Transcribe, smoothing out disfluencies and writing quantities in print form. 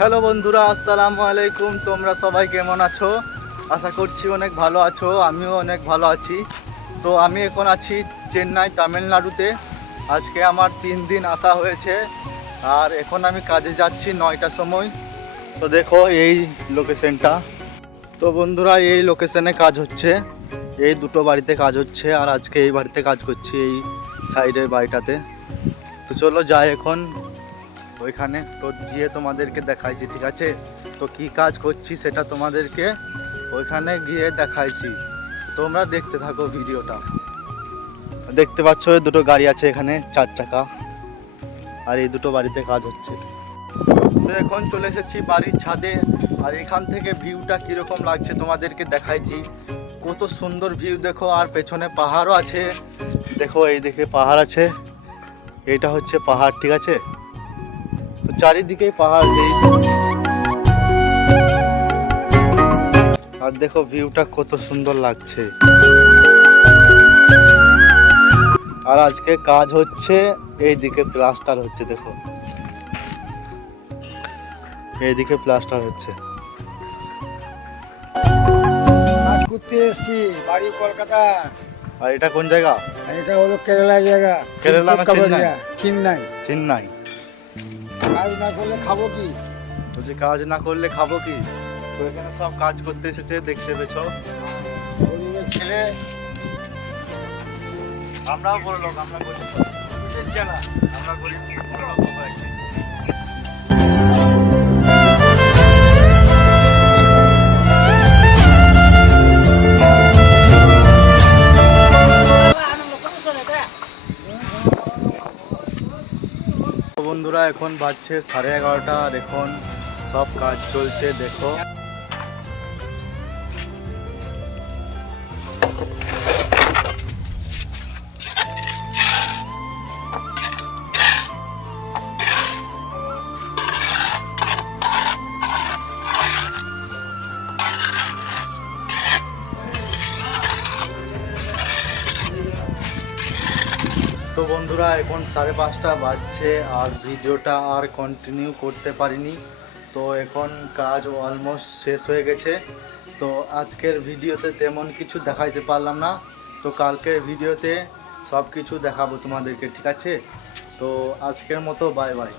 Hello বন্ধুরা, আসসালামু আলাইকুম। তোমরা সবাই কেমন আছো? আশা করছি অনেক ভালো আছো। আমিও অনেক ভালো আছি। তো আমি এখন আছি চেন্নাই, তামিলনাড়ুতে। আজকে আমার 3 দিন আসা হয়েছে, আর এখন আমি কাজে যাচ্ছি 9টার সময়। তো দেখো এই লোকেশনটা। তো বন্ধুরা, এই লোকেশনে কাজ হচ্ছে, এই দুটো বাড়িতে কাজ হচ্ছে, আর আজকে এই বাড়িতে কাজ করছি, এই সাইডের বাড়িটাতে। তো চলো যাই এখন ওইখানে। তো গিয়ে তোমাদেরকে দেখাইছি, ঠিক আছে? তো কি কাজ করছি সেটা তোমাদেরকে ওইখানে গিয়ে দেখাইছি। তোমরা দেখতে থাকো ভিডিওটা। দেখতে পাচ্ছ এই দুটো গাড়ি আছে এখানে, 4 চাকা, আর এই দুটো বাড়িতে কাজ হচ্ছে। তো এখন চলে এসেছি বাড়ির ছাদে, আর এখান থেকে ভিউটা কীরকম লাগছে তোমাদেরকে দেখাইছি। কত সুন্দর ভিউ দেখো, আর পেছনে পাহাড়ও আছে। দেখো এই দিকে পাহাড় আছে, এইটা হচ্ছে পাহাড়, ঠিক আছে? তো চারিদিকে পাহাড়, আর দেখো ভিউটা কত সুন্দর লাগছে। আর আজকে কাজ হচ্ছে, এইদিকে প্লাস্টার হচ্ছে, দেখো এইদিকে প্লাস্টার হচ্ছে। কাজ করতে এসেছি, বাড়ি কলকাতা। আর এটা কোন জায়গা? এটা হলো কেরালা জায়গা। কেরালা না চেন্নাই? চেন্নাই। চেন্নাই। কাজ না করলে খাবো কি? তো যে কাজ না করলে খাবো কি? তো এখানে সব কাজ করতে এসেছে, দেখতে পেছো। গরিবের ছেলে, আমরাও বড় লোক, আমরা গরিব, বুঝেন জানা। আমরা গরিব বড় লোক হয়েছি। বন্ধুরা, এখন বাজছে 11:30, আর এখন সব কাজ চলছে, দেখো। তো বন্ধুরা, এখন 5:30 বাজছে, আর ভিডিওটা আর কন্টিনিউ করতে পারিনি। তো এখন কাজ অলমোস্ট শেষ হয়ে গেছে। তো আজকের ভিডিওতে তেমন কিছু দেখাইতে পারলাম না। তো কালকের ভিডিওতে সব কিছু দেখাবো তোমাদেরকে, ঠিক আছে? তো আজকের মতো বাই বাই।